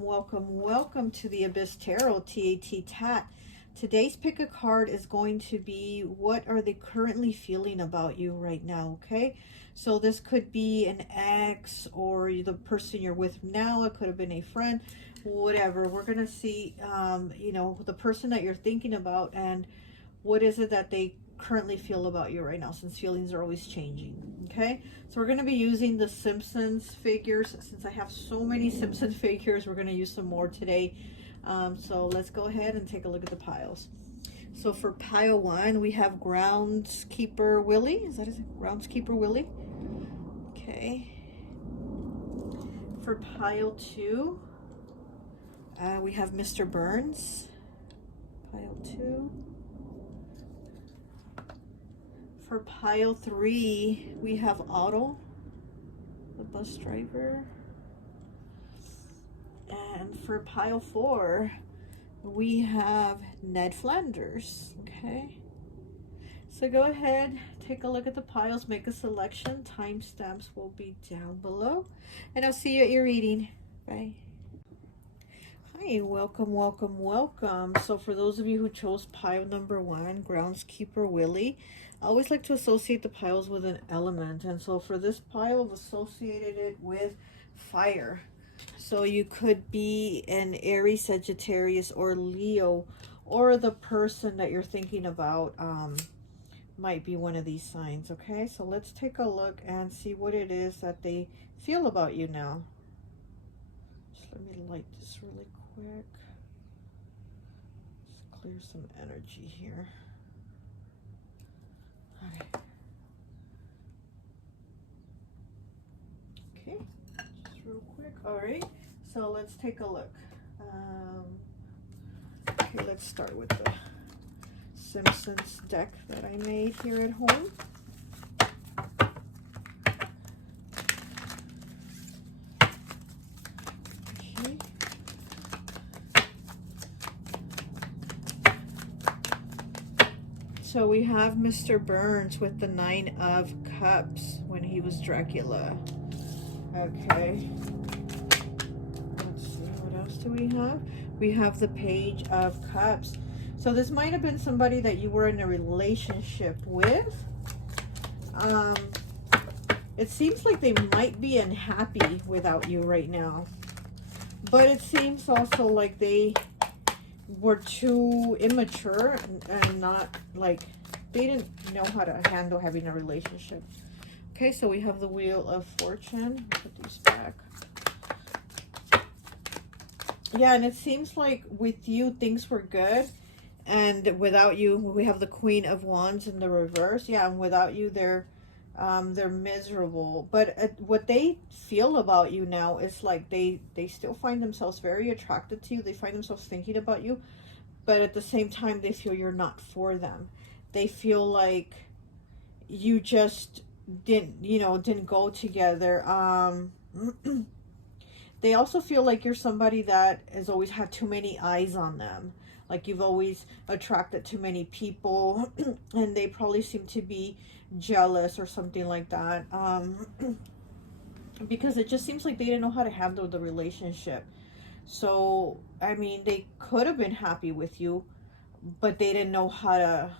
welcome to the Abyss Tarot T.A.T. Today's pick a card is going to be, what are they currently feeling about you right now, okay? So this could be an ex or the person you're with now. It could have been a friend, whatever. We're going to see, you know, the person that you're thinking about and what is it that they currently feel about you right now, since feelings are always changing. Okay, so we're going to be using the Simpsons figures. Since I have so many Simpson figures, we're going to use some more today. So let's go ahead and take a look at the piles. So for pile 1, we have Groundskeeper Willie. Is that his name? Groundskeeper Willie? Okay. For pile 2, we have Mr. Burns. Pile 2. For pile 3, we have Otto, the bus driver. And for pile 4, we have Ned Flanders. Okay. So go ahead, take a look at the piles, make a selection. Timestamps will be down below. And I'll see you at your reading. Bye. Hi, welcome. So for those of you who chose pile number 1, Groundskeeper Willie, I always like to associate the piles with an element. And so for this pile, I've associated it with fire. So you could be an Aries, Sagittarius, or Leo, or the person that you're thinking about might be one of these signs. Okay, so let's take a look and see what it is that they feel about you now. Just let me light this really quick. Let's clear some energy here. All right. Okay, just real quick. All right, so let's take a look. Okay, let's start with the Simpsons deck that I made here at home. Okay. So we have Mr. Burns with the 9 of Cups when he was Dracula. Okay. Let's see, what else do we have? We have the Page of Cups. So this might have been somebody that you were in a relationship with. It seems like they might be unhappy without you right now. But it seems also like they were too immature and not, like, they didn't know how to handle having a relationship. Okay, so we have the Wheel of Fortune. Put these back. Yeah, and it seems like with you, things were good. And without you, we have the Queen of Wands in the reverse. Yeah, and without you, they're miserable. But what they feel about you now is like they still find themselves very attracted to you. They find themselves thinking about you. But at the same time, they feel you're not for them. They feel like you just didn't go together. They also feel like you're somebody that has always had too many eyes on them. Like you've always attracted too many people, and they probably seem to be jealous or something like that. Because it just seems like they didn't know how to handle the relationship. So, I mean, they could have been happy with you, but they didn't know how to,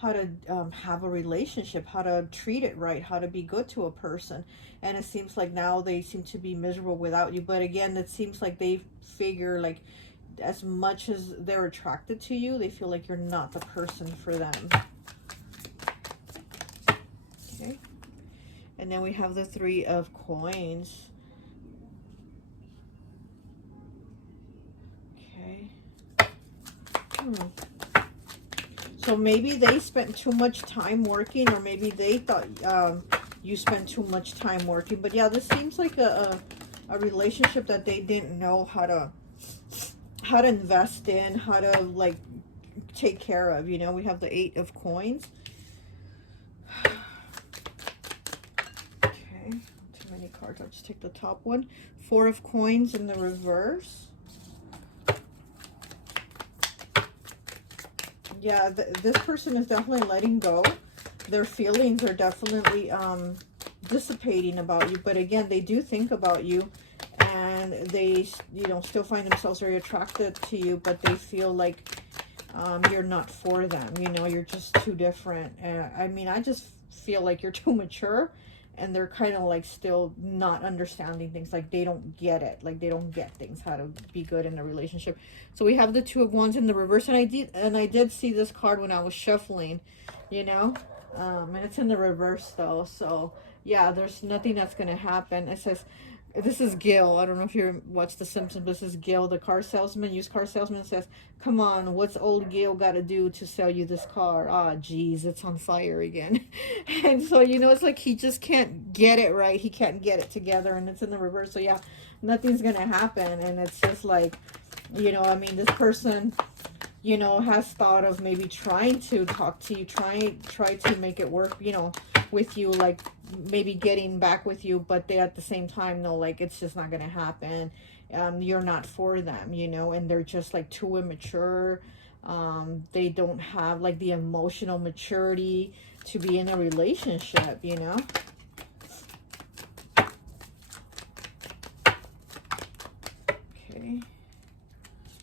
how to have a relationship, how to treat it right, how to be good to a person. And it seems like now they seem to be miserable without you. But again, it seems like they figure, like, as much as they're attracted to you, they feel like you're not the person for them. Okay. And then we have the 3 of Coins. Okay. So maybe they spent too much time working, or maybe they thought you spent too much time working. But yeah, this seems like a relationship that they didn't know how to invest in, how to, like, take care of. We have the 8 of Coins. Okay, too many cards. I'll just take the top one. 4 of Coins in the reverse. Yeah, this person is definitely letting go. Their feelings are definitely dissipating about you. But again, they do think about you. And and they, you know, still find themselves very attracted to you, but they feel like you're not for them. You know, you're just too different. I mean, I just feel like you're too mature, and they're kind of like still not understanding things. Like they don't get it. Like they don't get things, how to be good in a relationship. So we have the Two of Wands in the reverse, and I did see this card when I was shuffling, you know, and it's in the reverse though. So yeah, there's nothing that's going to happen. It says, this is Gil. I don't know if you watched The Simpsons, but this is Gil, the car salesman, used car salesman. Says, come on, what's old Gil got to do to sell you this car? Ah, geez, it's on fire again. And so, you know, it's like he just can't get it right. He can't get it together, and it's in the reverse. So yeah, nothing's going to happen. And it's just like, you know, I mean, this person, you know, has thought of maybe trying to talk to you, try to make it work, you know, with you, like maybe getting back with you, but they at the same time know like it's just not gonna happen. You're not for them, you know, and they're just like too immature. They don't have like the emotional maturity to be in a relationship, you know. Okay,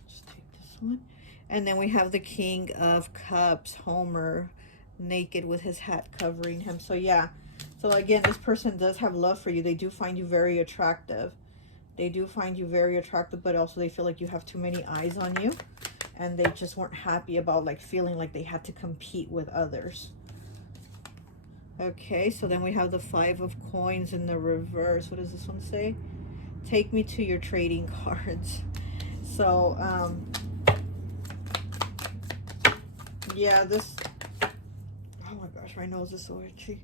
just take this one. And then we have the King of Cups, Homer, naked with his hat covering him. So yeah, so again, this person does have love for you. They do find you very attractive. They do find you very attractive, but also they feel like you have too many eyes on you, and they just weren't happy about like feeling like they had to compete with others. Okay, so then we have the Five of Coins in the reverse. What does this one say? Take me to your trading cards. So yeah, this, oh my gosh, my nose is so itchy.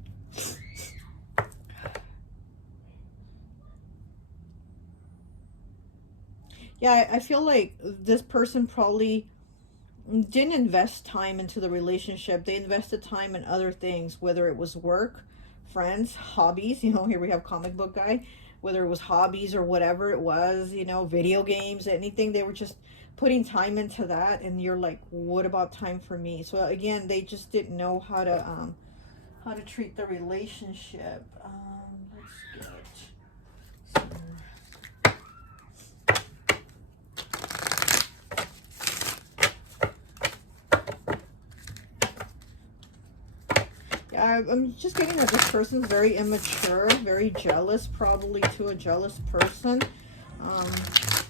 Yeah, I feel like this person probably didn't invest time into the relationship. They invested time in other things, whether it was work, friends, hobbies. You know, here we have comic book guy. Whether it was hobbies or whatever it was, you know, video games, anything. They were just putting time into that, and you're like, what about time for me? So again, they just didn't know how to treat the relationship. Let's get some. Yeah, I'm just getting that this person's very immature, very jealous, probably to a jealous person.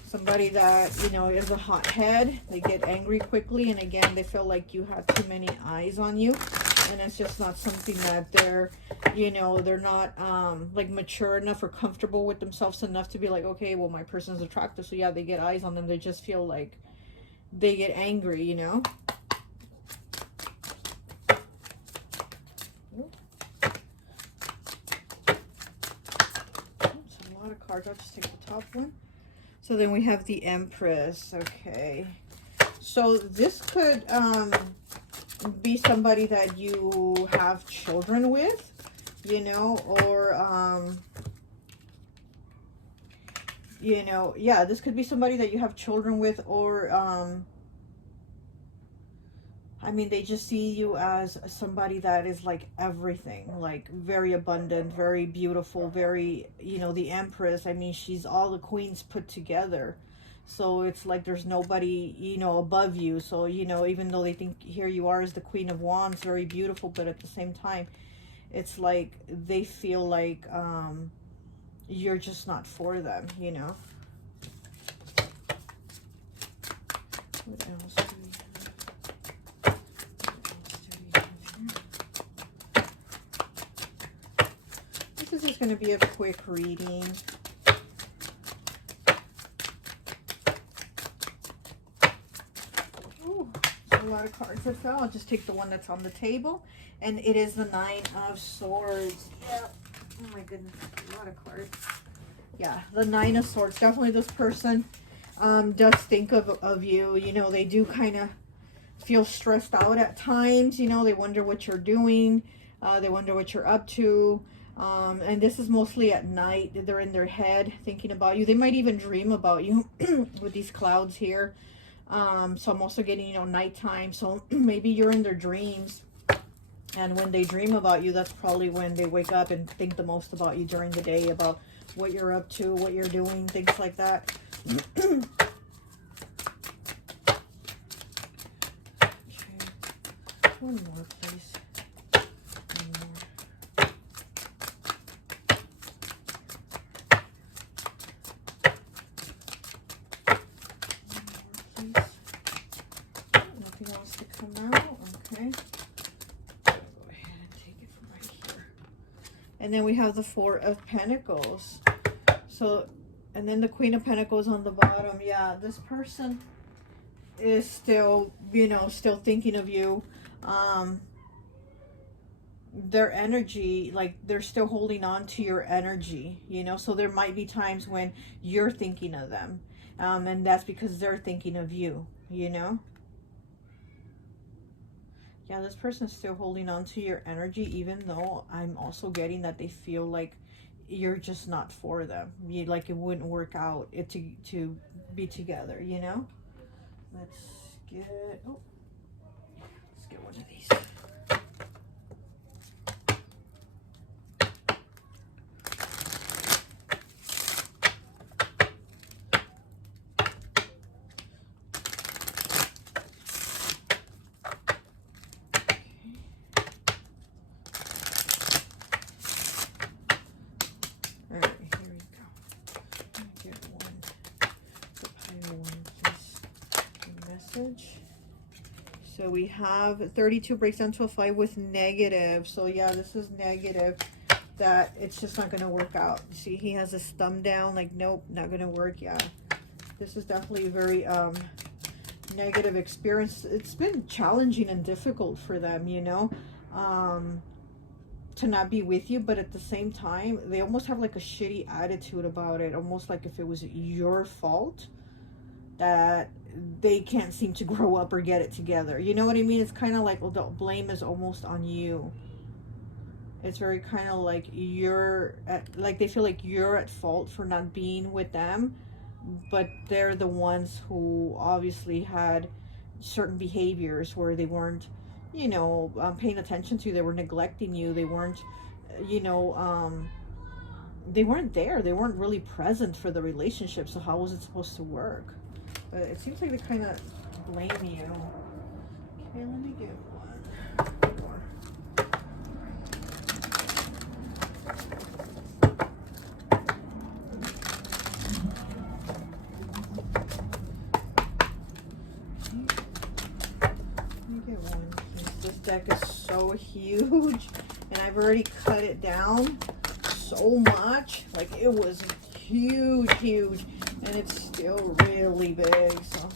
Somebody that, you know, is a hothead. They get angry quickly, and again, they feel like you have too many eyes on you, and it's just not something that they're, you know, they're not like mature enough or comfortable with themselves enough to be like, okay, well, my person's attractive, so yeah, they get eyes on them. They just feel like they get angry, you know. That's a lot of cards. I'll just take the top one. So then we have the Empress. Okay, so this could be somebody that you have children with, you know, or you know, yeah, this could be somebody that you have children with, or I mean, they just see you as somebody that is like everything, like very abundant, very beautiful, very, you know, the Empress. I mean, she's all the queens put together. So it's like there's nobody, you know, above you. So, you know, even though they think here you are as the Queen of Wands, very beautiful, but at the same time, it's like they feel like you're just not for them, you know. What else do we have? This is just going to be a quick reading. Ooh, a lot of cards that fell. I'll just take the one that's on the table. And it is the Nine of Swords. Yeah. Oh my goodness. A lot of cards. Yeah, the Nine of Swords. Definitely this person does think of you. You know, they do kind of feel stressed out at times. You know, they wonder what you're doing. They wonder what you're up to. And this is mostly at night. They're in their head thinking about you. They might even dream about you with these clouds here. So I'm also getting, you know, nighttime. So maybe you're in their dreams. And when they dream about you, that's probably when they wake up and think the most about you during the day, about what you're up to, what you're doing, things like that. Okay. One more, please. One more. Nothing else to come out. Okay. I'll go ahead and take it from right here. And then we have the Four of Pentacles. So, and then the Queen of Pentacles on the bottom. Yeah, this person is still, you know, still thinking of you. Their energy, like they're still holding on to your energy, you know, so there might be times when you're thinking of them. And that's because they're thinking of you, you know. Yeah, this person is still holding on to your energy, even though I'm also getting that they feel like you're just not for them. You, like it wouldn't work out to be together, you know. Let's get one of these. So we have 32 breaks down to a 5 with negative. So yeah, this is negative, that it's just not going to work out. See, he has his thumb down, like, nope, not going to work. Yeah, this is definitely a very negative experience. It's been challenging and difficult for them, you know, to not be with you, but at the same time, they almost have like a shitty attitude about it, almost like if it was your fault that they can't seem to grow up or get it together. You know what I mean? It's kind of like, well, the blame is almost on you. It's very kind of like you're at, like they feel like you're at fault for not being with them, but they're the ones who obviously had certain behaviors where they weren't, you know, paying attention to. They were neglecting you. They weren't, you know, they weren't there. They weren't really present for the relationship. So how was it supposed to work? But it seems like they kind of blame you. Okay, let me get one more. Let me get one. This deck is so huge, and I've already cut it down so much. Like, it was huge, and it's still really big. So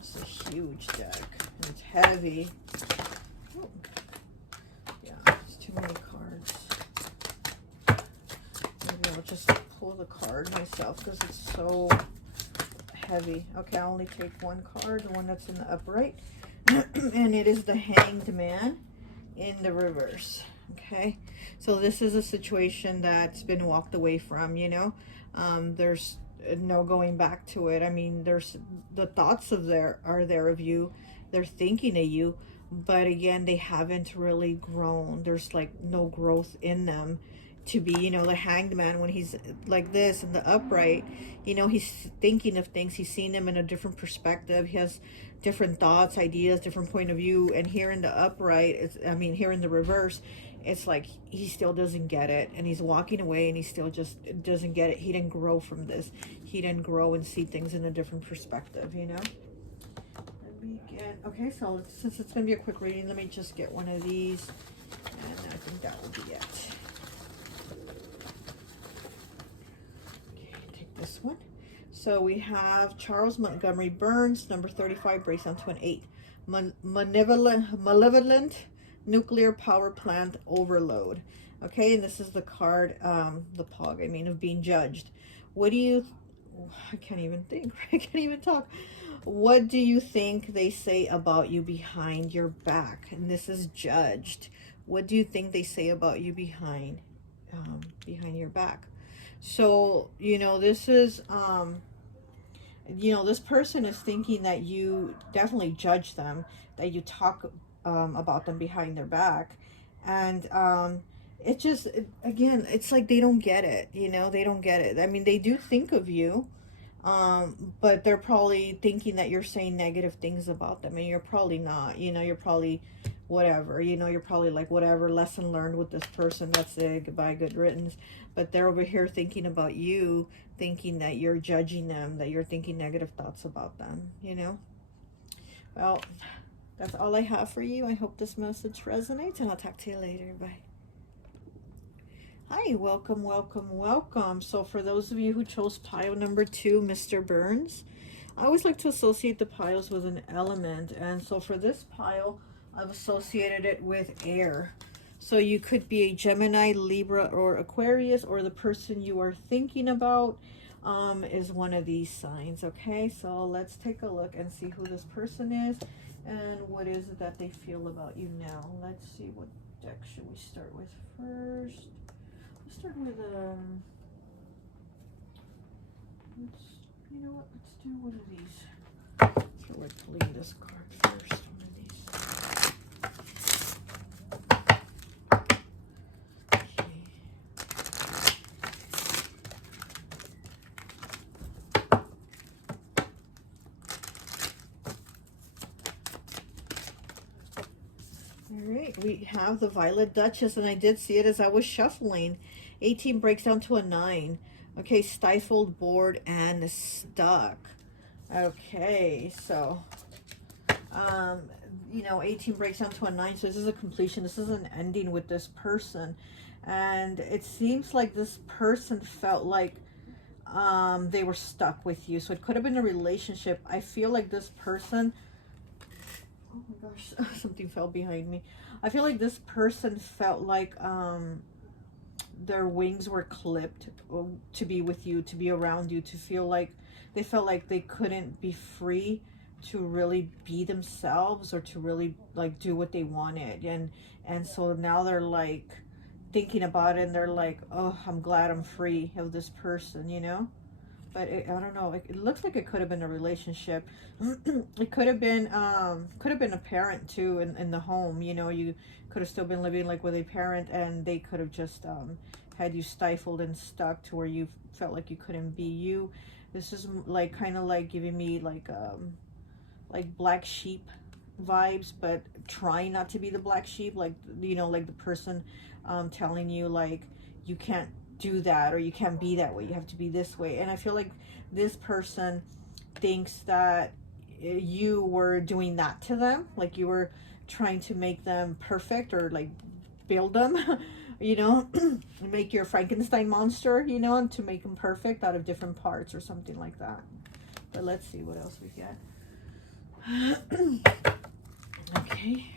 it's a huge deck, and it's heavy. Oh. Yeah, it's too many cards. Maybe I'll just pull the card myself because it's so heavy. Okay, I'll only take one card, the one that's in the upright. And it is the Hanged Man in the reverse. Okay, so this is a situation that's been walked away from, you know. There's no going back to it. I mean, there's the thoughts of are there of you. They're thinking of you, but again, they haven't really grown. There's like no growth in them to be, you know, the Hanged Man, when he's like this in the upright, you know, he's thinking of things. He's seeing them in a different perspective. He has different thoughts, ideas, different point of view. And here in the upright, here in the reverse, it's like he still doesn't get it, and he's walking away, and he still just doesn't get it. He didn't grow from this. He didn't grow and see things in a different perspective, you know. Let me get, okay, so since it's going to be a quick reading, let me just get one of these, and I think that will be it. Okay, take this one. So we have Charles Montgomery Burns, number 35, breaks down to an 8. Malevolent nuclear power plant overload. Okay, and this is the card, the POG, I mean, of being judged. What do you, I can't even think, I can't even talk. What do you think they say about you behind your back? And this is judged. What do you think they say about you behind your back? So, you know, this is, you know, this person is thinking that you definitely judge them, that you talk about them behind their back. And it just, again, it's like they don't get it, you know, they don't get it. I mean, they do think of you, but they're probably thinking that you're saying negative things about them, and you're probably not, you know, you're probably whatever, you know, you're probably like, whatever, lesson learned with this person, that's it, goodbye, good riddance. But they're over here thinking about you, thinking that you're judging them, that you're thinking negative thoughts about them, you know. Well, that's all I have for you. I hope this message resonates, and I'll talk to you later. Bye. Hi, welcome, welcome, welcome. So for those of you who chose pile number 2, Mr. Burns, I always like to associate the piles with an element. And so for this pile, I've associated it with air. So you could be a Gemini, Libra, or Aquarius, or the person you are thinking about is one of these signs. Okay, so let's take a look and see who this person is and what is it that they feel about you now. Let's see, what deck should we start with first? Let's start with you know what, let's do one of these. So we're pulling this card first. One of these. All right, we have the Violet Duchess, and I did see it as I was shuffling. 18 breaks down to a 9. Okay, stifled, bored, and stuck. Okay, so, you know, 18 breaks down to a 9, so this is a completion. This is an ending with this person. And it seems like this person felt like they were stuck with you. So it could have been a relationship. I feel like this person... Oh my gosh, something fell behind me. I feel like this person felt like their wings were clipped to be with you, to be around you, to feel like they felt like they couldn't be free to really be themselves or to really like do what they wanted. And so now they're like thinking about it, and they're like, oh, I'm glad I'm free of this person, you know? But I don't know. It looks like it could have been a relationship. It could have been a parent too in the home. You know, you could have still been living like with a parent, and they could have just had you stifled and stuck to where you felt like you couldn't be you. This is like kind of like giving me like black sheep vibes, but trying not to be the black sheep. Like, you know, like the person telling you like you can't do that, or you can't be that way, you have to be this way. And I feel like this person thinks that you were doing that to them, like you were trying to make them perfect, or like build them you know, make your Frankenstein monster, you know, and to make them perfect out of different parts or something like that. But let's see what else we get. Okay.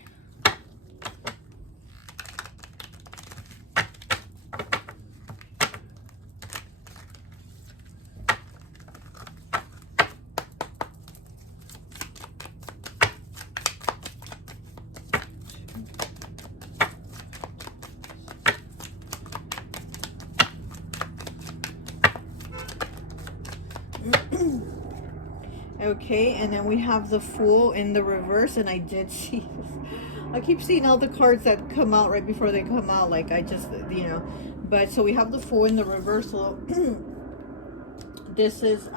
Okay, and then we have the Fool in the reverse, and I did see this. I keep seeing all the cards that come out right before they come out, like I just, you know. But so we have the Fool in the reversal. This is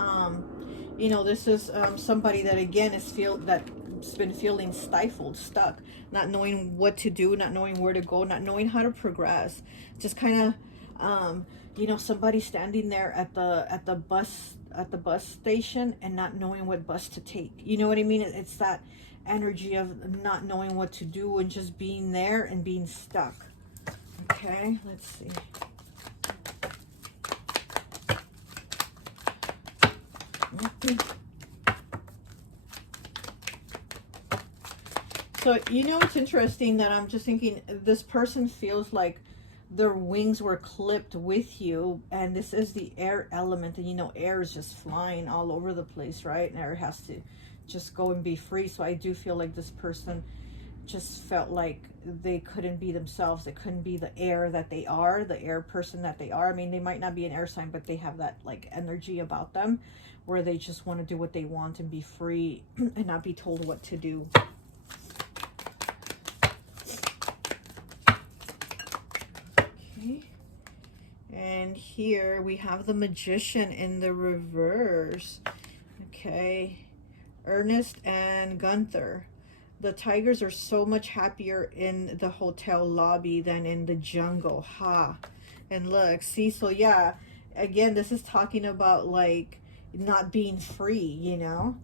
you know, this is somebody that again is that's been feeling stifled, stuck, not knowing what to do, not knowing where to go, not knowing how to progress. Just kind of you know, somebody standing there at the bus station and not knowing what bus to take. You know what I mean? It's that energy of not knowing what to do and just being there and being stuck. Okay, let's see. So, you know, it's interesting that I'm just thinking this person feels like their wings were clipped with you, and this is the air element, and you know, air is just flying all over the place, right? And air has to just go and be free. So I do feel like this person just felt like they couldn't be themselves. They couldn't be the air that they are, the air person that they are. I mean, they might not be an air sign, but they have that like energy about them where they just want to do what they want and be free and not be told what to do. Okay. And here we have the Magician in the reverse. Okay. Ernest and Gunther. The tigers are so much happier in the hotel lobby than in the jungle. Ha. And look, see, so yeah, again, this is talking about like not being free, you know.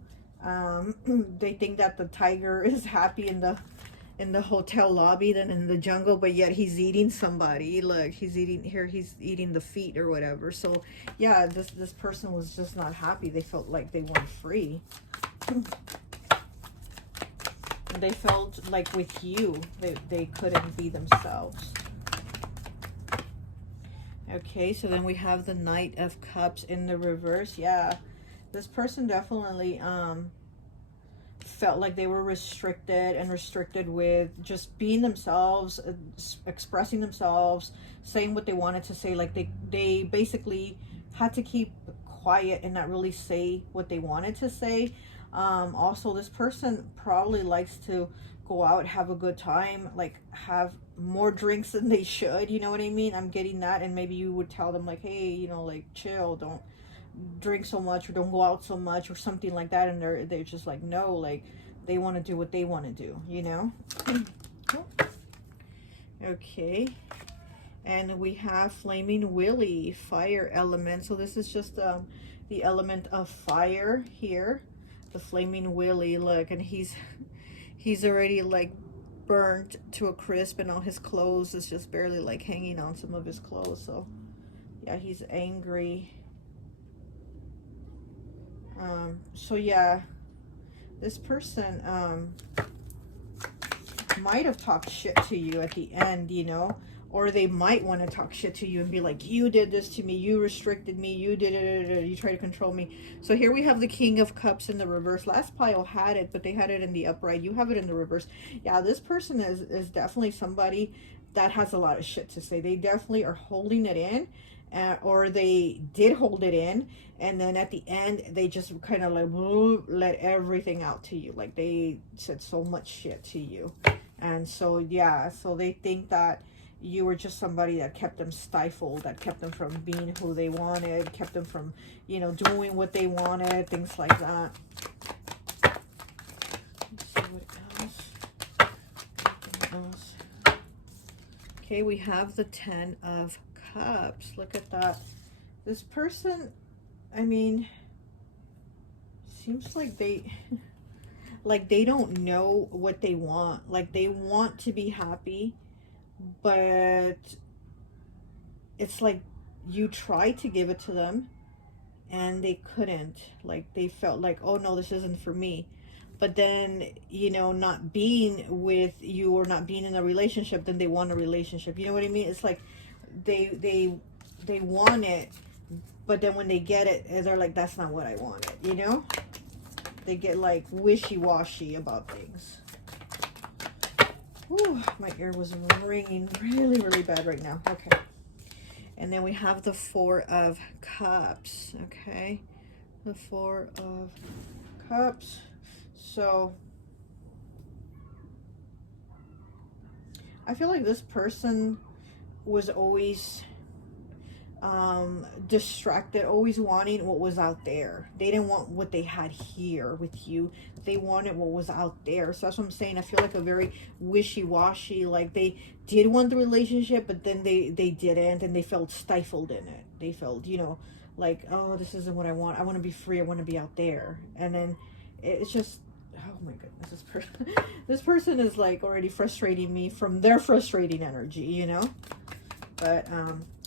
They think that the tiger is happy in the hotel lobby than in the jungle, but yet he's eating somebody. Look, he's eating here, he's eating the feet or whatever. So yeah, this person was just not happy. They felt like they weren't free. They felt like with you they couldn't be themselves. Okay, so then we have the Knight of Cups in the reverse. Yeah, this person definitely felt like they were restricted with just being themselves, expressing themselves, saying what they wanted to say. Like they basically had to keep quiet and not really say what they wanted to say. Also, this person probably likes to go out, have a good time, like have more drinks than they should, you know what I mean? I'm getting that. And maybe you would tell them like, hey, you know, like chill, don't drink so much, or don't go out so much, or something like that. And they're just like, no, like they want to do what they want to do, you know. Okay, and we have Flaming Willie, fire element. So this is just the element of fire here, the Flaming Willie. Look, and he's already like burnt to a crisp, and all his clothes is just barely like hanging on some of his clothes. So yeah, he's angry. So yeah, this person might have talked shit to you at the end, you know, or they might want to talk shit to you and be like, you did this to me, you restricted me, you did it, you tried to control me. So here we have the King of Cups in the reverse. Last pile had it, but they had it in the upright. You have it in the reverse. Yeah, this person is definitely somebody that has a lot of shit to say. They definitely are holding it in, or they did hold it in, and then at the end they just kind of like let everything out to you. Like they said so much shit to you. And so yeah, so they think that you were just somebody that kept them stifled, that kept them from being who they wanted, kept them from, you know, doing what they wanted, things like that. Let's see what else. Okay, we have the 10 of Cups. Look at that. This person, I mean, seems like they don't know what they want. Like they want to be happy, but it's like you tried to give it to them and they couldn't. Like they felt like, oh no, this isn't for me. But then, you know, not being with you or not being in a relationship, then they want a relationship. You know what I mean? It's like they want it, but then when they get it, they're like, that's not what I wanted, you know? They get like wishy-washy about things. Whew, my ear was ringing really, really bad right now. Okay. And then we have the 4 of Cups. Okay. The 4 of Cups. So I feel like this person was always distracted, always wanting what was out there. They didn't want what they had here with you. They wanted what was out there. So that's what I'm saying. I feel like a very wishy-washy, like they did want the relationship, but then they didn't, and they felt stifled in it. They felt, you know, like, oh, this isn't what I want. I want to be free. I want to be out there. And then it's just, oh my goodness, this person is like already frustrating me from their frustrating energy, you know. But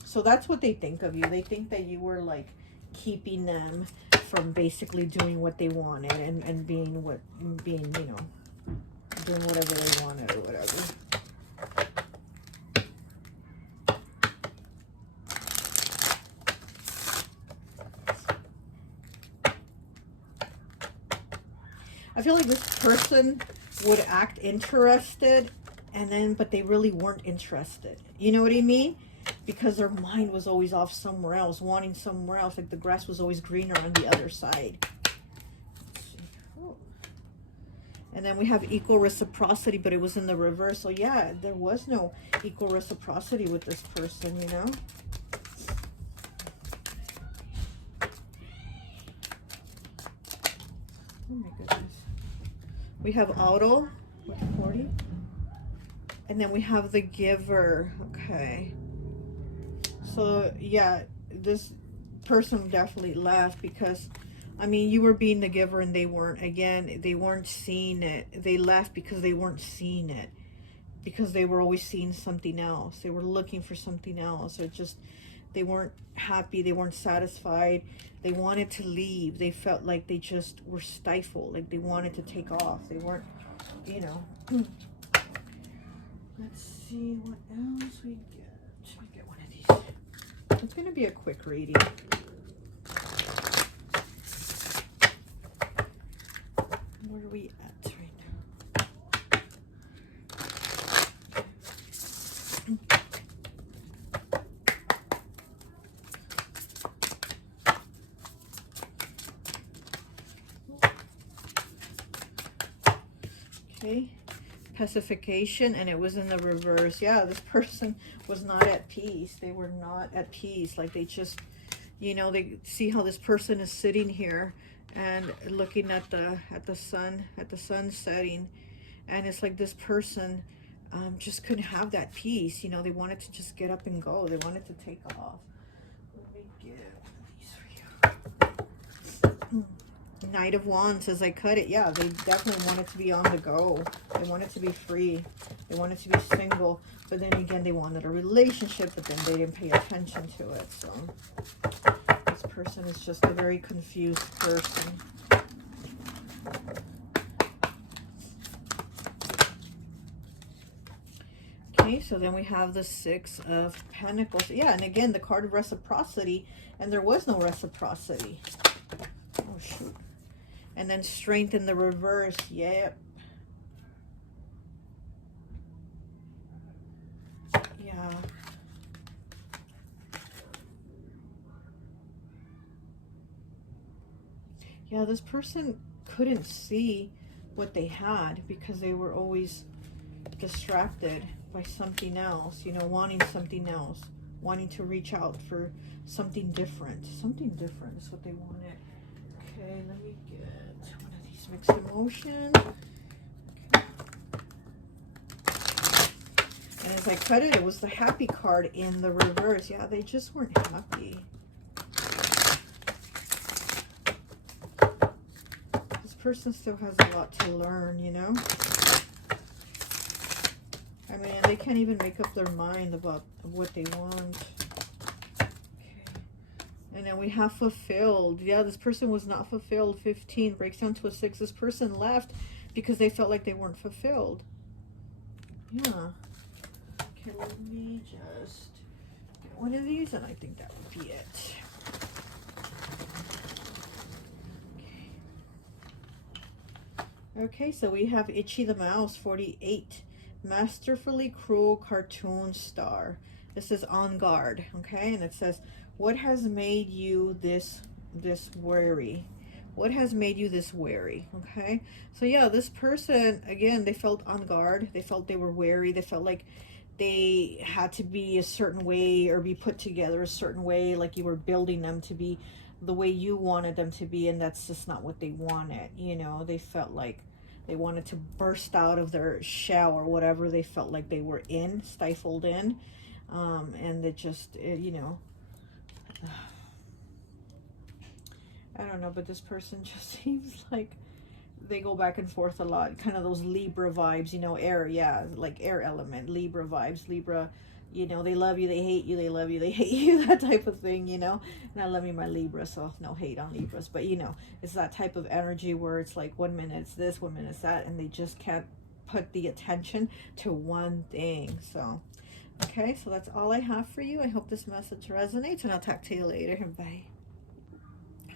so that's what they think of you. They think that you were like keeping them from basically doing what they wanted and being, you know, doing whatever they wanted or whatever. I feel like this person would act interested but they really weren't interested. You know what I mean? Because their mind was always off somewhere else, wanting somewhere else. Like the grass was always greener on the other side. Oh. And then we have equal reciprocity, but it was in the reverse. So yeah, there was no equal reciprocity with this person, you know. Oh my goodness. We have auto with 40. And then we have the giver. Okay. So yeah, this person definitely left because, I mean, you were being the giver and they weren't. Again, they weren't seeing it. They left because they weren't seeing it. Because they were always seeing something else. They were looking for something else. Or just, they weren't happy. They weren't satisfied. They wanted to leave. They felt like they just were stifled. Like they wanted to take off. They weren't, you know. Let's see what else we get. Should we get one of these? It's going to be a quick reading. Where are we at right now? Okay. Pacification, and it was in the reverse. Yeah, this person was not at peace. They were not at peace. Like they just, you know, they see how this person is sitting here and looking at the sun setting, and it's like this person just couldn't have that peace. You know, they wanted to just get up and go. They wanted to take off. Let me get one of these for you. Knight of Wands says, I cut it. Yeah, they definitely wanted to be on the go. They wanted to be free. They wanted to be single. But then again, they wanted a relationship, but then they didn't pay attention to it. So this person is just a very confused person. Okay, so then we have the Six of Pentacles. Yeah, and again, the card of reciprocity, and there was no reciprocity. Oh, shoot. And then Strength in the reverse. Yep. Yeah. Yeah, this person couldn't see what they had because they were always distracted by something else, you know, wanting something else, wanting to reach out for something different. Something different is what they wanted. Okay, let me get one of these mixed emotions. Okay. And as I cut it, it was the happy card in the reverse. Yeah, they just weren't happy. This person still has a lot to learn, you know? I mean, they can't even make up their mind about what they want. And then we have fulfilled. Yeah, this person was not fulfilled. 15 breaks down to a 6. This person left because they felt like they weren't fulfilled. Yeah. Okay, let me just get one of these, and I think that would be it. Okay, so we have Itchy the Mouse, 48. Masterfully cruel cartoon star. This is On Guard, okay? And it says, what has made you this wary? What has made you this wary? Okay, so yeah, this person, again, they felt on guard. They felt they were wary. They felt like they had to be a certain way or be put together a certain way, like you were building them to be the way you wanted them to be, and that's just not what they wanted. You know, they felt like they wanted to burst out of their shell or whatever they felt like they were in, stifled in, and it just, you know, I don't know, but this person just seems like they go back and forth a lot. Kind of those Libra vibes, you know, air, yeah, like air element, Libra vibes. Libra, you know, they love you, they hate you, they love you, they hate you, that type of thing, you know. And I love me my Libra, so no hate on Libras. But, you know, it's that type of energy where it's like 1 minute it's this, 1 minute it's that, and they just can't put the attention to one thing. So, okay, so that's all I have for you. I hope this message resonates, and I'll talk to you later. Bye.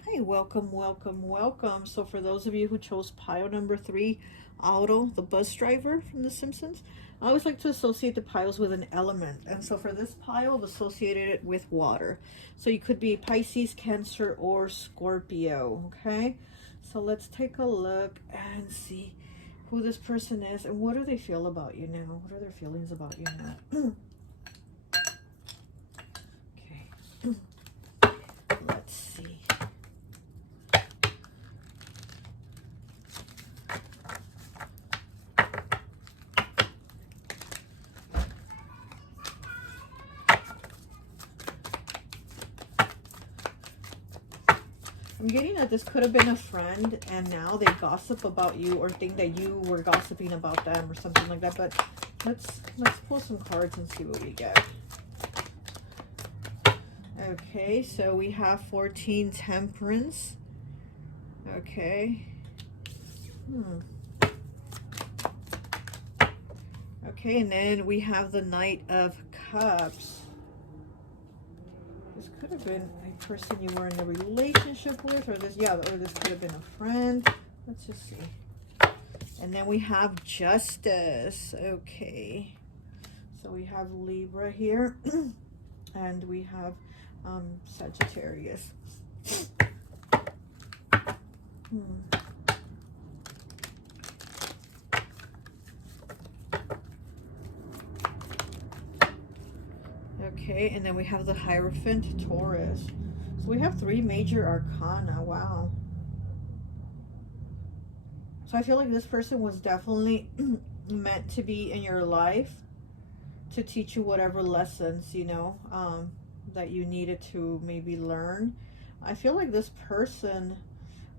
Hi, welcome, welcome, welcome. So for those of you who chose pile number 3, Otto, the bus driver from The Simpsons, I always like to associate the piles with an element. And so for this pile, I've associated it with water. So you could be Pisces, Cancer, or Scorpio, okay? So let's take a look and see who this person is and what do they feel about you now. What are their feelings about you now? Okay. Let's see. I'm getting that this could have been a friend and now they gossip about you or think that you were gossiping about them or something like that. But let's pull some cards and see what we get. Okay, so we have 14 Temperance. Okay. Okay, and then we have the Knight of Cups. This could have been a person you were in a relationship with, or this, yeah, or this could have been a friend. Let's just see. And then we have Justice. Okay. So we have Libra here, and we have Sagittarius. Okay, and then we have the Hierophant, Taurus. So we have 3 major arcana. Wow. So I feel like this person was definitely meant to be in your life to teach you whatever lessons, you know, that you needed to maybe learn. I feel like this person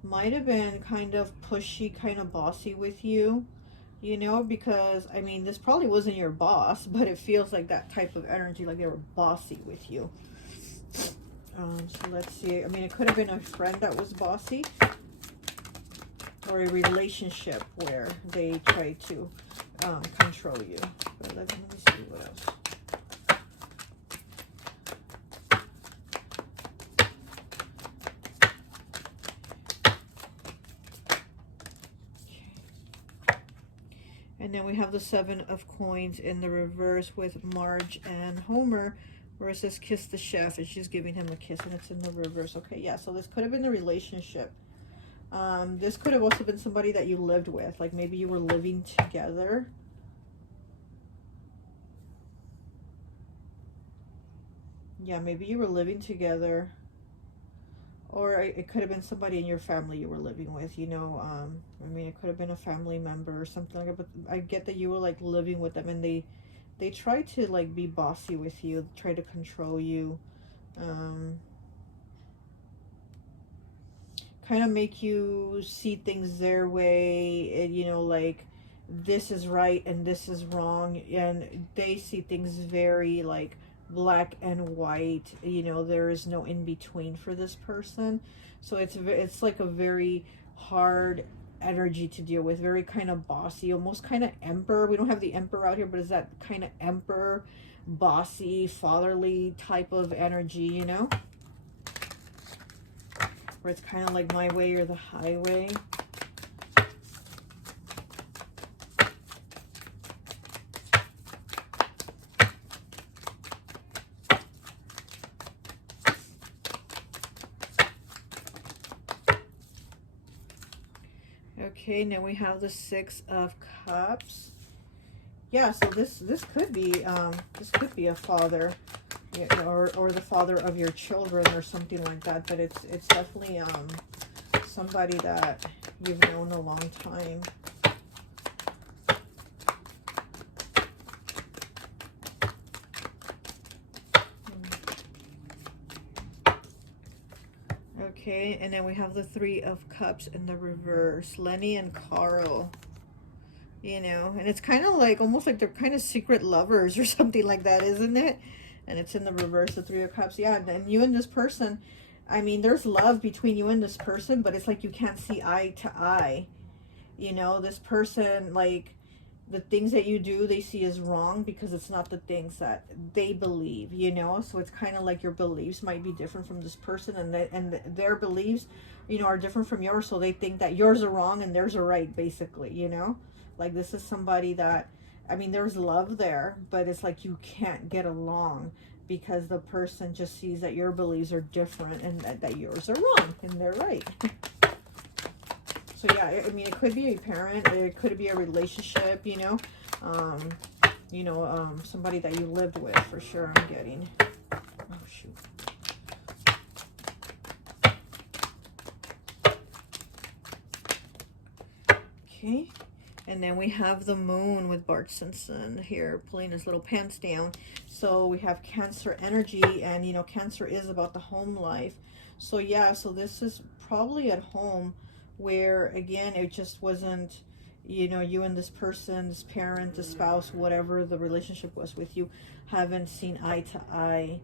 might have been kind of pushy, kind of bossy with you, you know, because, I mean, this probably wasn't your boss, but it feels like that type of energy, like they were bossy with you. So let's see. I mean, it could have been a friend that was bossy, or a relationship where they tried to control you. But let me see what else. And then we have the 7 of Coins in the reverse with Marge and Homer, where it says kiss the chef, and she's giving him a kiss, and it's in the reverse. Okay, yeah, so this could have been a relationship. This could have also been somebody that you lived with, like maybe you were living together. Yeah, maybe you were living together. Or it could have been somebody in your family you were living with, you know. I mean, it could have been a family member or something like that. But I get that you were like living with them, and they try to like be bossy with you, try to control you, kind of make you see things their way, and, you know, like this is right and this is wrong, and they see things very like black and white, you know. There is no in between for this person. So it's like a very hard energy to deal with, very kind of bossy, almost kind of emperor. We don't have the emperor out here, but is that kind of emperor, bossy, fatherly type of energy, you know, where it's kind of like my way or the highway. Okay, now we have the 6 of Cups. Yeah, so this could be a father, or the father of your children or something like that. But it's definitely somebody that you've known a long time. Okay, and then we have the 3 of Cups in the reverse. Lenny and Carl, you know, and it's kind of like, almost like they're kind of secret lovers or something like that, isn't it? And it's in the reverse, the 3 of Cups. Yeah, and you and this person, I mean, there's love between you and this person, but it's like you can't see eye to eye. You know, this person, like, the things that you do, they see as wrong because it's not the things that they believe, you know. So it's kind of like your beliefs might be different from this person, and their beliefs, you know, are different from yours. So they think that yours are wrong and theirs are right, basically, you know. Like, this is somebody that, I mean, there's love there, but it's like you can't get along because the person just sees that your beliefs are different and that yours are wrong and they're right. So yeah, I mean, it could be a parent, it could be a relationship, you know, somebody that you lived with, for sure, I'm getting. Oh, shoot. Okay. And then we have the moon with Bart Simpson here pulling his little pants down. So we have Cancer energy, and you know, Cancer is about the home life. So yeah, so this is probably at home where, again, it just wasn't, you know, you and this person, this parent, this spouse, whatever the relationship was with you, haven't seen eye to eye.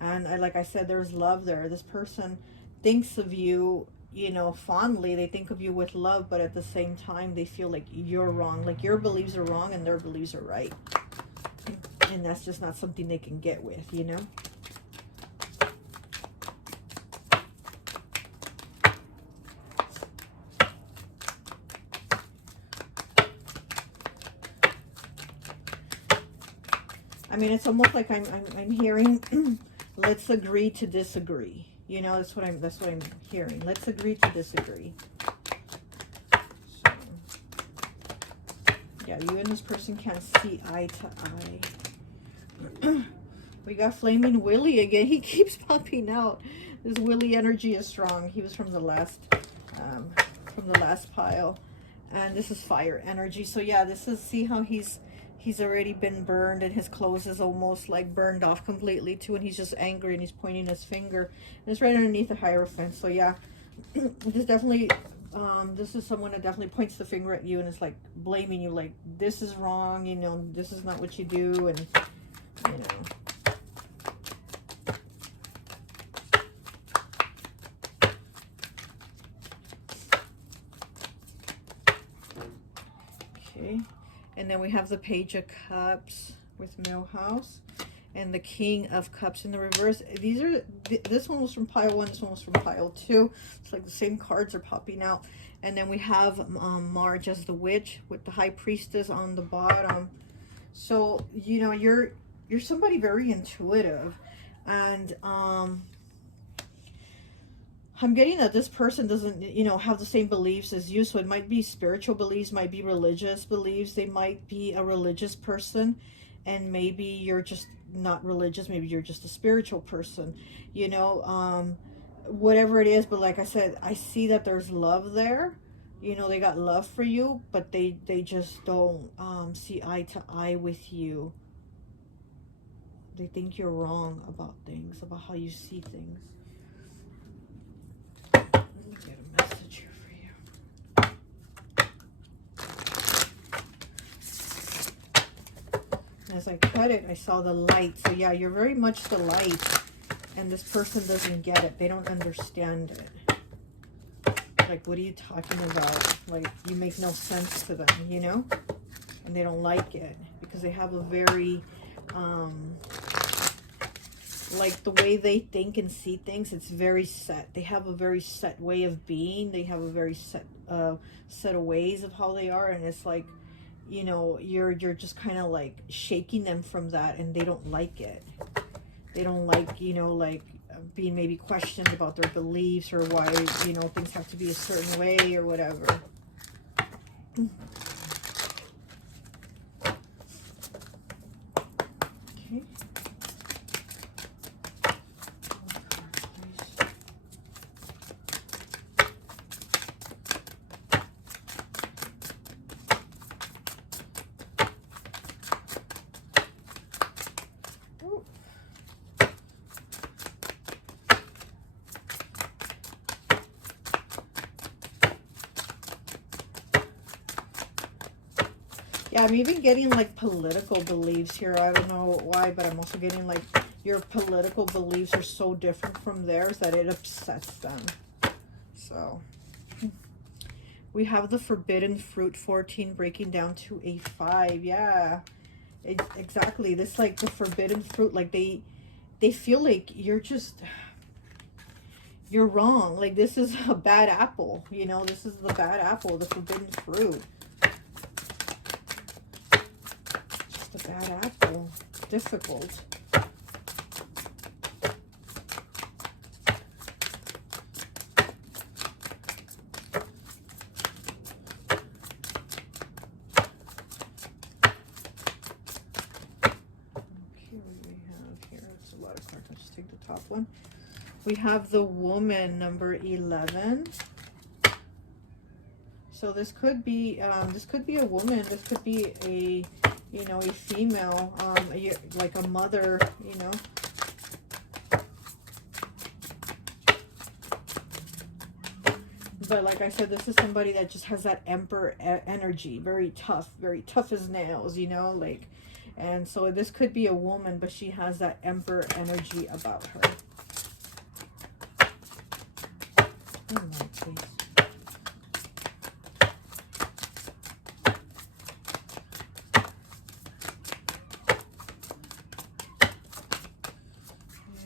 And like I said, there's love there. This person thinks of you, you know, fondly. They think of you with love, but at the same time, they feel like you're wrong. Like your beliefs are wrong and their beliefs are right. And that's just not something they can get with, you know? I mean, it's almost like I'm hearing, let's agree to disagree. You know, that's what I'm hearing. Let's agree to disagree. So, yeah, you and this person can't see eye to eye. We got Flaming Willie again. He keeps popping out. This Willie energy is strong. He was from the last pile. And this is fire energy. So yeah, this is, see how he's already been burned, and his clothes is almost like burned off completely too, and he's just angry and he's pointing his finger, and it's right underneath the Hierophant. So yeah, this definitely this is someone that definitely points the finger at you and is like blaming you, like this is wrong, you know, this is not what you do, and you know. Okay. And then we have the Page of Cups with Millhouse, and the King of Cups in the reverse. These are, this one was from pile 1, this one was from pile 2. It's like the same cards are popping out. And then we have Marge as the Witch with the High Priestess on the bottom. So, you know, you're somebody very intuitive, and I'm getting that this person doesn't, you know, have the same beliefs as you. So it might be spiritual beliefs, might be religious beliefs. They might be a religious person, and maybe you're just not religious. Maybe you're just a spiritual person, you know, whatever it is. But like I said, I see that there's love there. You know, they got love for you, but they just don't see eye to eye with you. They think you're wrong about things, about how you see things. Get a message here for you. As I cut it, I saw the light. So yeah, you're very much the light, and this person doesn't get it. They don't understand it. Like, what are you talking about? Like, you make no sense to them, you know? And they don't like it because they have a very like the way they think and see things, it's very set. They have a very set way of being. They have a very set of ways of how they are, and it's like, you know, you're just kind of like shaking them from that, and they don't like it. They don't like, you know, like being maybe questioned about their beliefs, or why, you know, things have to be a certain way or whatever. Okay. Yeah, I'm even getting like political beliefs here. I don't know why, but I'm also getting like your political beliefs are so different from theirs that it upsets them. So we have the Forbidden Fruit 14 breaking down to a 5. Yeah, exactly. This, like the forbidden fruit, like they feel like you're wrong. Like this is a bad apple, you know, this is the bad apple, the forbidden fruit. Just a bad apple. Difficult. We have the woman, number 11. So this could be a woman. This could be a, you know, a female, like a mother, you know. But like I said, this is somebody that just has that emperor energy, very tough as nails, you know, like, and so this could be a woman, but she has that emperor energy about her. Oh, no, please.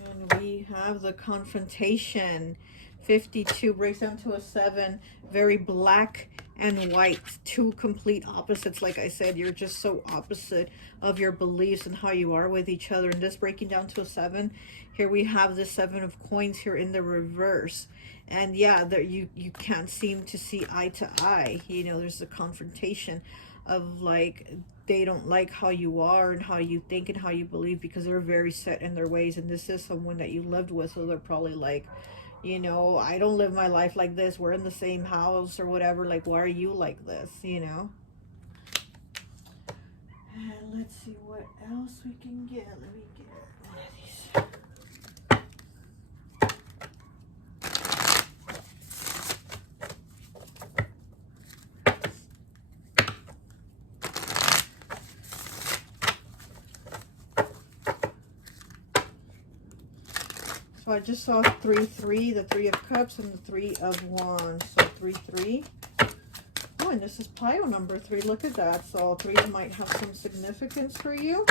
And we have the confrontation. 52 breaks down to a 7. Very black and white, two complete opposites. Like I said, you're just so opposite of your beliefs and how you are with each other. And this breaking down to a 7. Here we have the 7 of coins here in the reverse. And yeah, there you can't seem to see eye to eye. You know, there's a confrontation of like, they don't like how you are and how you think and how you believe, because they're very set in their ways. And this is someone that you lived with, so they're probably like, you know, I don't live my life like this. We're in the same house or whatever. Like, why are you like this, you know? And let's see what else we can get. Let me get one of these. So I just saw 3-3, the 3 of Cups and the 3 of Wands. So 3-3. Oh, and this is pile number 3. Look at that. So 3s might have some significance for you.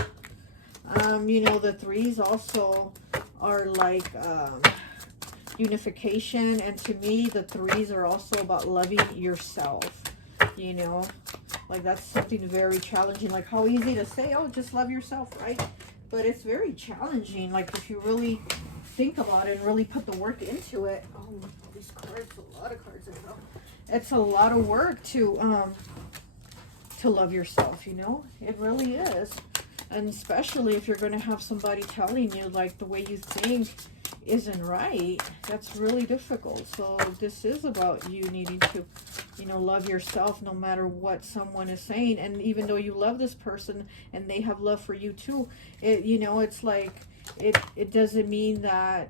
You know, the 3s also are like unification. And to me, the 3s are also about loving yourself. You know, like that's something very challenging. Like how easy to say, oh, just love yourself, right? But it's very challenging. Like if you really think about it and really put the work into it. Oh, these cards, a lot of cards in them. It's a lot of work to love yourself, you know. It really is. And especially if you're going to have somebody telling you like the way you think isn't right, that's really difficult. So this is about you needing to, you know, love yourself no matter what someone is saying. And even though you love this person and they have love for you too, it, you know, it's like it doesn't mean that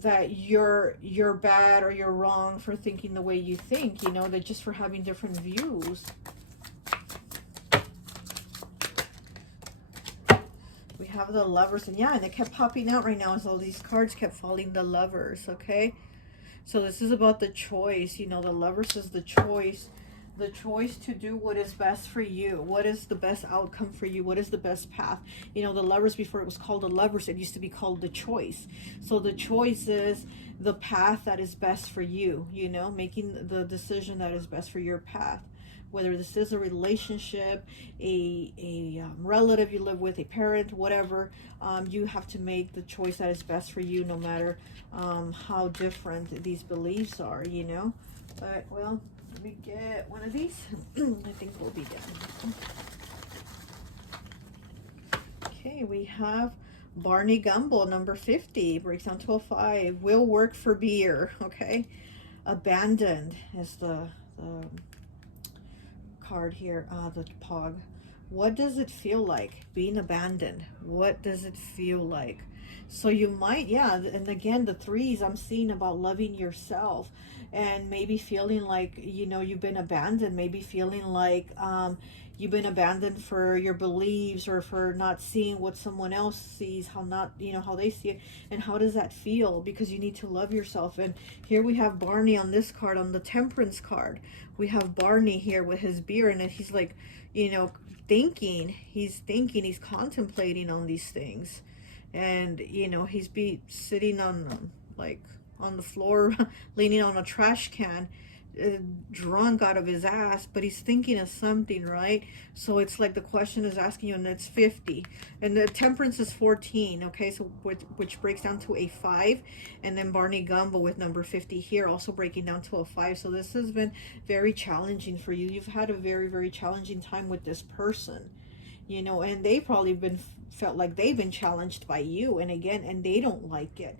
that you're bad or you're wrong for thinking the way you think, you know, that just for having different views. We have the Lovers, and yeah, and it kept popping out right now as all these cards kept falling, the Lovers, okay? So this is about the choice, you know, the Lovers is the choice to do what is best for you. What is the best outcome for you? What is the best path? You know, the Lovers, before it was called the Lovers, it used to be called the choice. So the choice is the path that is best for you, you know, making the decision that is best for your path. Whether this is a relationship, a relative you live with, a parent, whatever, you have to make the choice that is best for you, no matter how different these beliefs are, you know. But, well, let me get one of these. I think we'll be done. Okay, we have Barney Gumble, number 50, breaks down to a 5. Will work for beer, okay. Abandoned is the card here, the Pog. What does it feel like being abandoned? What does it feel like? So you might, yeah, and again, the 3s I'm seeing about loving yourself and maybe feeling like, you know, you've been abandoned, maybe feeling like you've been abandoned for your beliefs or for not seeing what someone else sees, how not, you know, how they see it. And how does that feel? Because you need to love yourself. And here we have Barney on this card, on the Temperance card. We have Barney here with his beer, and he's like, you know, he's contemplating on these things. And, you know, he's sitting on, like, on the floor, leaning on a trash can, drunk out of his ass, but he's thinking of something, right? So it's like the question is asking you, and it's 50, and the Temperance is 14, okay, so which breaks down to a 5, and then Barney Gumbo with number 50 here also breaking down to a 5. So this has been very challenging for you. You've had a very, very challenging time with this person, you know, and they've probably felt like they've been challenged by you, and again, and they don't like it.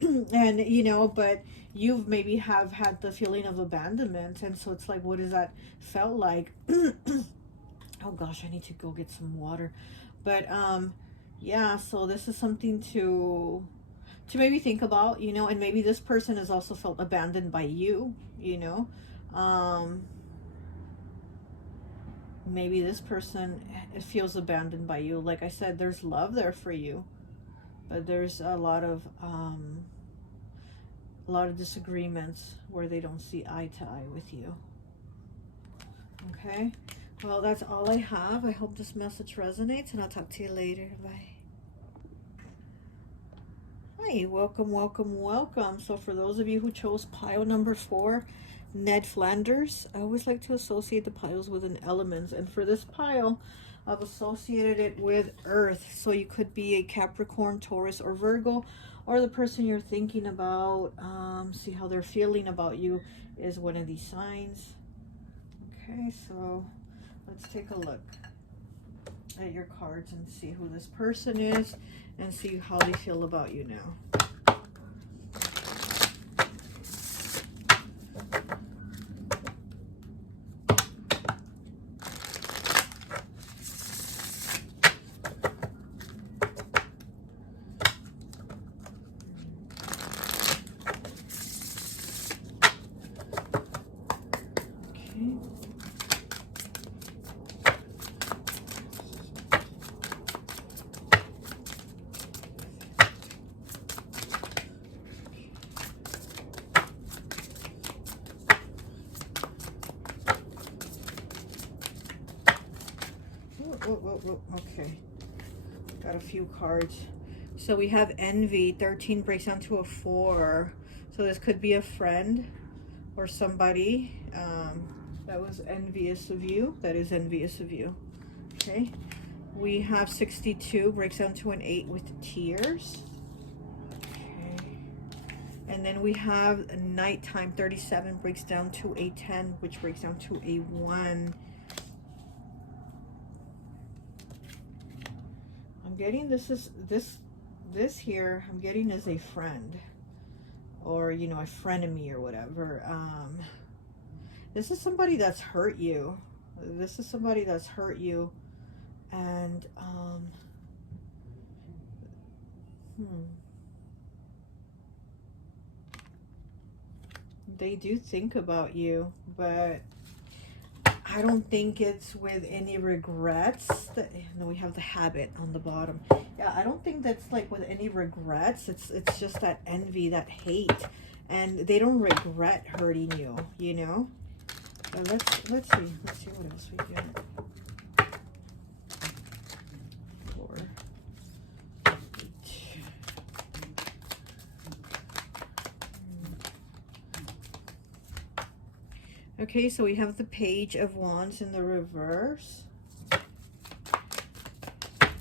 And, you know, but you've maybe have had the feeling of abandonment. And so it's like, what does that felt like? Oh gosh, I need to go get some water. But yeah, so this is something to maybe think about, you know. And maybe this person has also felt abandoned by you, you know. Maybe this person feels abandoned by you. Like I said, there's love there for you, but there's a lot of disagreements where they don't see eye to eye with you. Okay, well, that's all I have. I hope this message resonates, and I'll talk to you later. Bye. Hi, welcome, welcome, welcome. So for those of you who chose pile number 4, Ned Flanders, I always like to associate the piles with an element. And for this pile, I've associated it with Earth. So you could be a Capricorn, Taurus, or Virgo, or the person you're thinking about, see how they're feeling about you is one of these signs. Okay, so let's take a look at your cards and see who this person is and see how they feel about you now. Okay, got a few cards. So we have envy. 13 breaks down to a 4. So this could be a friend or somebody that was envious of you, that is envious of you. Okay, we have 62 breaks down to an 8 with tears. Okay, and then we have nighttime. 37 breaks down to a 10, which breaks down to a 1. I'm getting this here, I'm getting as a friend, or, you know, a frenemy or whatever. This is somebody that's hurt you. This is somebody that's hurt you. And they do think about you, but I don't think it's with any regrets. No, we have the habit on the bottom. Yeah, I don't think that's like with any regrets. It's just that envy, that hate, and they don't regret hurting you, you know. But let's see what else we get. 4, 8. Okay, so we have the Page of Wands in the reverse.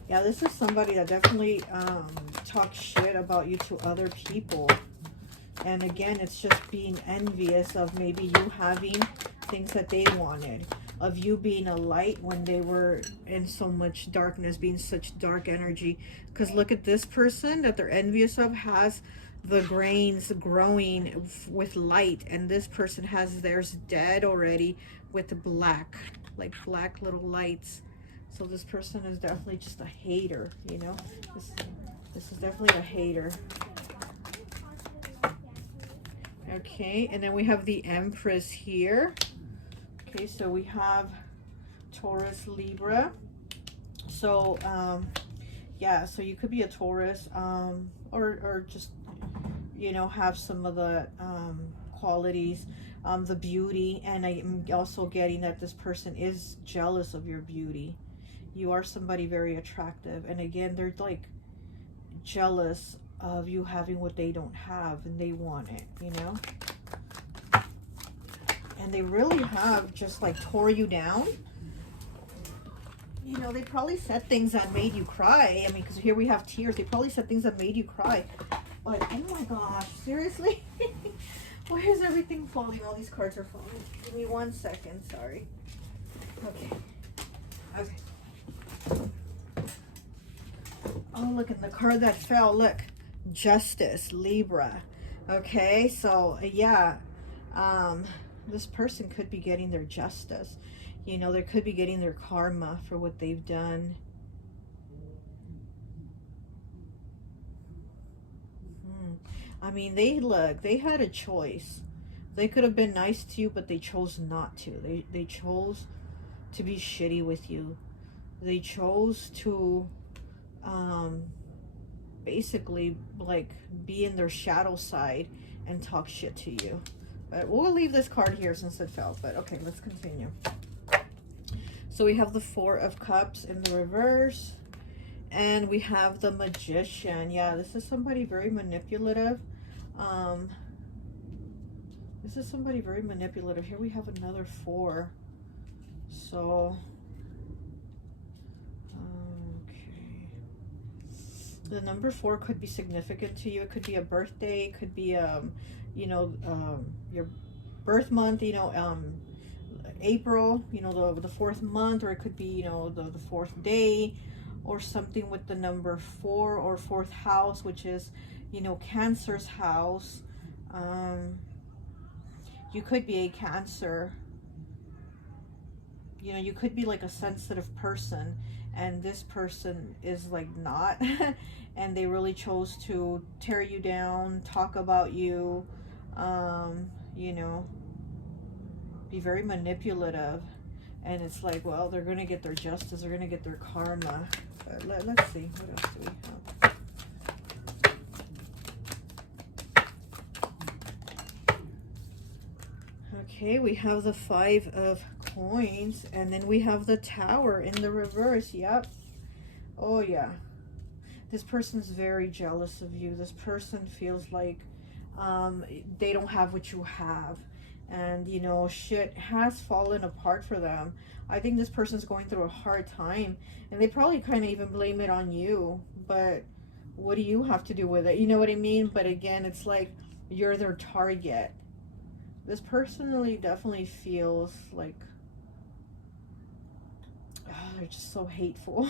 Yeah, this is somebody that definitely talks shit about you to other people. And again, it's just being envious of maybe you having things that they wanted, of you being a light when they were in so much darkness, being such dark energy. Because look at this person that they're envious of has the grains growing with light, and this person has theirs dead already with the black, like black little lights. So this person is definitely just a hater, you know. This is definitely a hater. Okay, and then we have the Empress here. Okay, so we have Taurus, Libra. So yeah, so you could be a Taurus, or just, you know, have some of the qualities, the beauty. And I am also getting that this person is jealous of your beauty. You are somebody very attractive, and again, they're like jealous of you having what they don't have, and they want it, you know. And they really have just like tore you down. You know, they probably said things that made you cry. I mean, because here we have tears. They probably said things that made you cry. But oh my gosh, seriously? Why is everything falling? All these cards are falling. Give me 1 second, sorry. Okay. Oh, look, and the card that fell, look. Justice, Libra. Okay, so yeah, this person could be getting their justice. You know, they could be getting their karma for what they've done. I mean, they had a choice. They could have been nice to you, but they chose not to. They chose to be shitty with you. They chose to basically like be in their shadow side and talk shit to you. But we'll leave this card here since it fell. But okay, let's continue. So we have the Four of Cups in the reverse. And we have the Magician. Yeah, this is somebody very manipulative. This is somebody very manipulative. Here we have another 4. So, okay. The number 4 could be significant to you. It could be a birthday. It could be, you know, your birth month, you know, April, you know, the 4th month, or it could be, you know, the 4th day, or something with the number 4 or 4th house, which is, you know, Cancer's house. You could be a Cancer. You know, you could be like a sensitive person, and this person is like not, and they really chose to tear you down, talk about you, you know, be very manipulative. And it's like, well, they're going to get their justice. They're going to get their karma. Let's see. What else do we have? Okay, we have the 5 of Coins. And then we have the Tower in the reverse. Yep. Oh, yeah. This person's very jealous of you. This person feels like they don't have what you have. And, you know, shit has fallen apart for them. I think this person's going through a hard time. And they probably kind of even blame it on you. But what do you have to do with it? You know what I mean? But again, it's like you're their target. This person really definitely feels like, oh, they're just so hateful.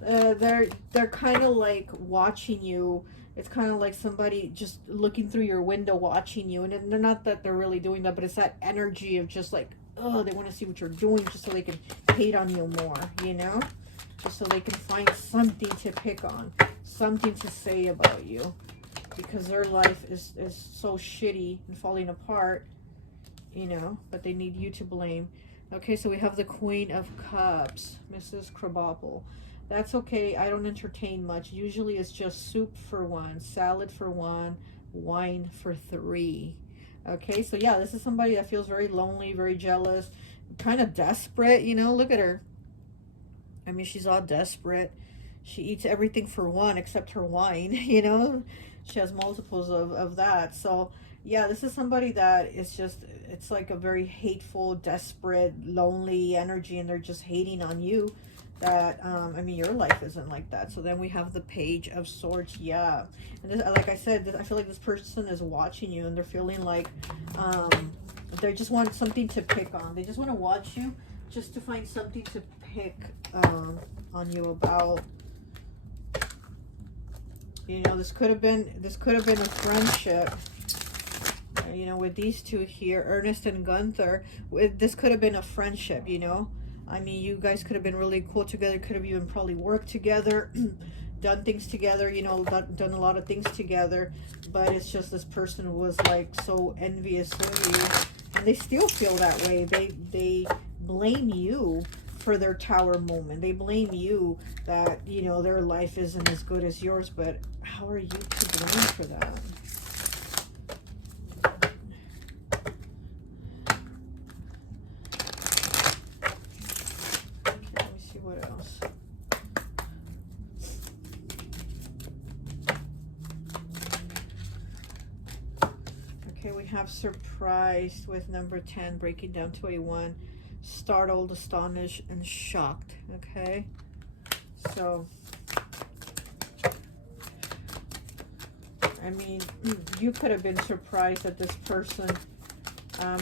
They're kind of like watching you. It's kind of like somebody just looking through your window watching you. And they're not that they're really doing that, but it's that energy of just like, oh, they want to see what you're doing just so they can hate on you more, you know? Just so they can find something to pick on, something to say about you. Because their life is so shitty and falling apart, you know? But they need you to blame. Okay, so we have the Queen of Cups, Mrs. Krabappel. That's okay. I don't entertain much. Usually it's just soup for 1, salad for 1, wine for 3. Okay, so yeah, this is somebody that feels very lonely, very jealous, kind of desperate, you know? Look at her. I mean, she's all desperate. She eats everything for 1 except her wine, you know? She has multiples of that. So yeah, this is somebody that is just, it's like a very hateful, desperate, lonely energy, and they're just hating on you. That I mean, your life isn't like that. So then we have the Page of Swords. Yeah, and this, like I said, I feel like this person is watching you, and they're feeling like they just want something to pick on. They just want to watch you just to find something to pick on you about. You know, this could have been a friendship. You know, with these two here, Ernest and Gunther, this could have been a friendship, you know. I mean, you guys could have been really cool together, could have even probably worked together, done things together, you know, done a lot of things together. But it's just this person was like so envious of you, and they still feel that way. They blame you for their tower moment. They blame you that, you know, their life isn't as good as yours, but how are you to blame for that? Okay, we have surprised with number 10, breaking down to a 1. Startled, astonished, and shocked. Okay, so I mean, you could have been surprised that this person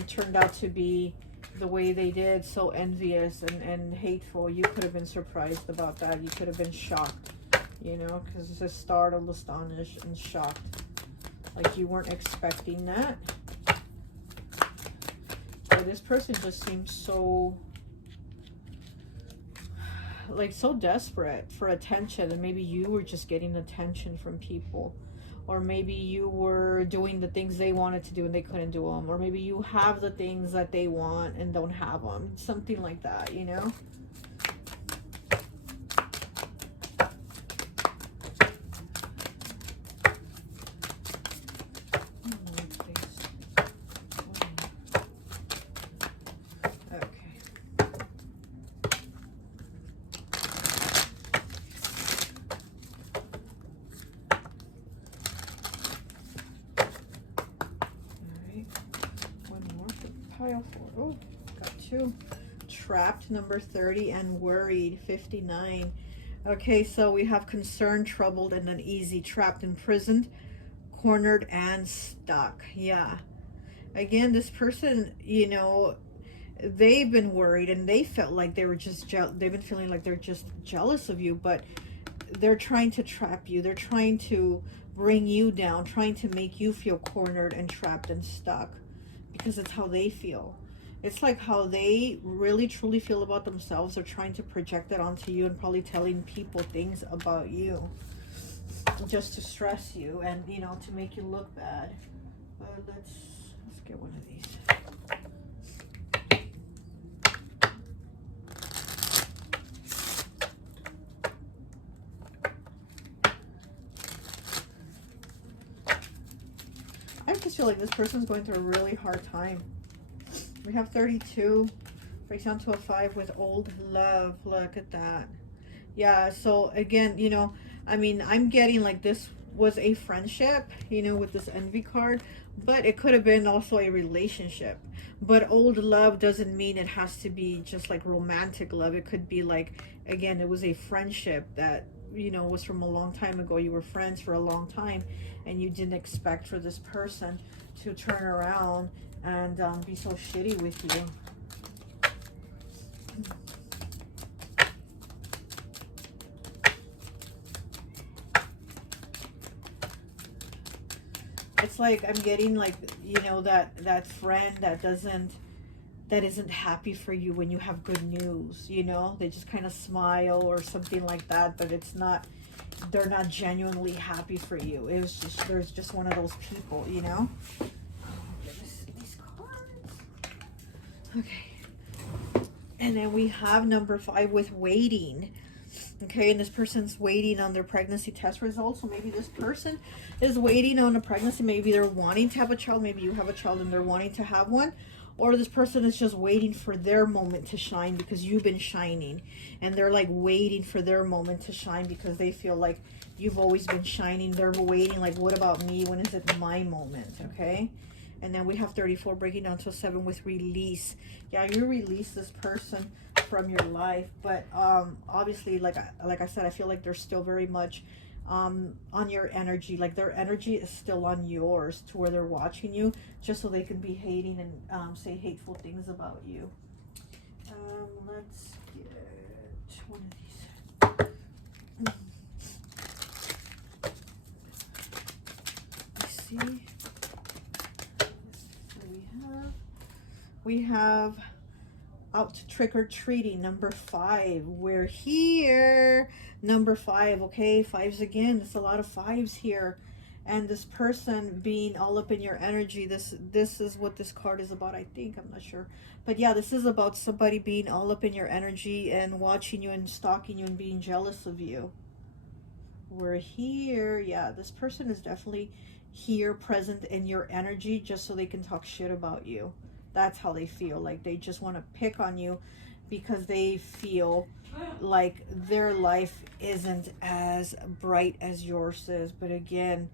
turned out to be the way they did, so envious and hateful. You could have been surprised about that. You could have been shocked. you know, because it's just startled, astonished, and shocked. Like you weren't expecting that. But this person just seems so, like, so desperate for attention. And maybe you were just getting attention from people. Or maybe you were doing the things they wanted to do and they couldn't do them. Or maybe you have the things that they want and don't have them. Something like that, you know? Pile 4. Oh, got 2. Trapped, number 30, and worried, 59. Okay, so we have concerned, troubled, and uneasy, trapped, imprisoned, cornered, and stuck. Yeah. Again, this person, you know, they've been worried and they felt like they were just they've been feeling like they're just jealous of you, but they're trying to trap you. They're trying to bring you down, trying to make you feel cornered and trapped and stuck. Because it's how they feel. It's like how they really truly feel about themselves. They're trying to project that onto you and probably telling people things about you just to stress you and, you know, to make you look bad. But let's get one of these. I just feel like this person's going through a really hard time. We have 32, breaks down to a 5 with old love. Look at that. Yeah, so again, you know, I mean, I'm getting like this was a friendship, you know, with this envy card, but it could have been also a relationship. But old love doesn't mean it has to be just like romantic love. It could be like, again, it was a friendship that, you know, was from a long time ago. You were friends for a long time and you didn't expect for this person to turn around and be so shitty with you. It's like I'm getting like, you know, that friend that isn't happy for you when you have good news, you know, they just kind of smile or something like that, but it's not, they're not genuinely happy for you. It was just, there's just one of those people, you know. These cards. Okay. And then we have number 5 with waiting. Okay, and this person's waiting on their pregnancy test results. So maybe this person is waiting on a pregnancy. Maybe they're wanting to have a child. Maybe you have a child and they're wanting to have one. Or this person is just waiting for their moment to shine because you've been shining. And they're like waiting for their moment to shine because they feel like you've always been shining. They're waiting like, what about me? When is it my moment? Okay. And then we have 34 breaking down to a 7 with release. Yeah, you release this person from your life. But obviously, like I said, I feel like they're still very much on your energy. Like their energy is still on yours to where they're watching you just so they can be hating and say hateful things about you. Let's get one of these. Let's see. We have out to trick-or-treating, number 5. We're here. Number 5. Okay, 5s again. There's a lot of 5s here. And this person being all up in your energy, this is what this card is about, I think. I'm not sure. But yeah, this is about somebody being all up in your energy and watching you and stalking you and being jealous of you. We're here. Yeah, this person is definitely here, present in your energy just so they can talk shit about you. That's how they feel. Like they just want to pick on you because they feel like their life isn't as bright as yours is. But again,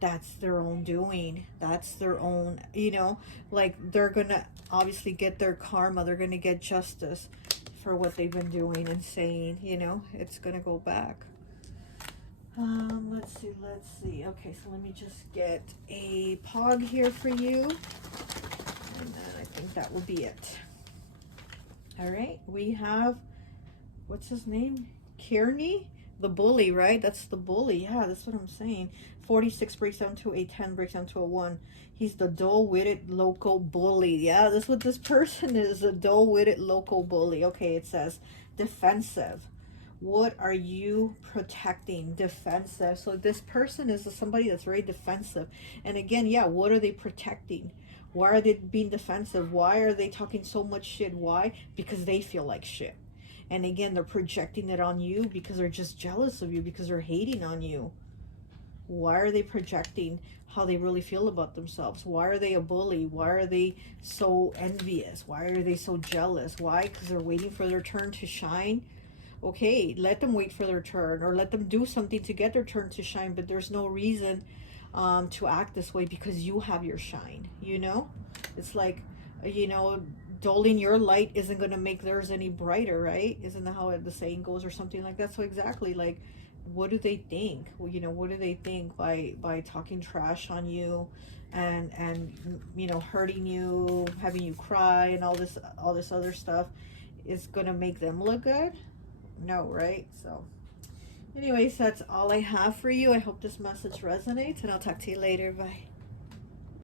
that's their own doing. That's their own, you know, like they're going to obviously get their karma. They're going to get justice for what they've been doing and saying, you know, it's going to go back. Let's see. Okay, so let me just get a pog here for you. And then I think that will be it. All right, we have, what's his name? Kearney? The bully, right? That's the bully. Yeah, that's what I'm saying. 46 breaks down to a 10, breaks down to a 1. He's the dull-witted local bully. Yeah, that's what this person is, a dull-witted local bully. Okay, it says defensive. What are you protecting? Defensive. So this person is somebody that's very defensive. And again, yeah, what are they protecting? Why are they being defensive? Why are they talking so much shit? Why? Because they feel like shit. And again, they're projecting it on you because they're just jealous of you, because they're hating on you. Why are they projecting how they really feel about themselves? Why are they a bully? Why are they so envious? Why are they so jealous? Why? Because they're waiting for their turn to shine. Okay, let them wait for their turn, or let them do something to get their turn to shine, but there's no reason to act this way because you have your shine, you know? It's like, you know, dulling your light isn't going to make theirs any brighter, right? Isn't that how the saying goes, or something like that? So exactly, like, what do they think? Well, you know, what do they think by talking trash on you, and you know, hurting you, having you cry, and all this other stuff is going to make them look good? No, right? So anyways, that's all I have for you. I hope this message resonates, and I'll talk to you later. Bye.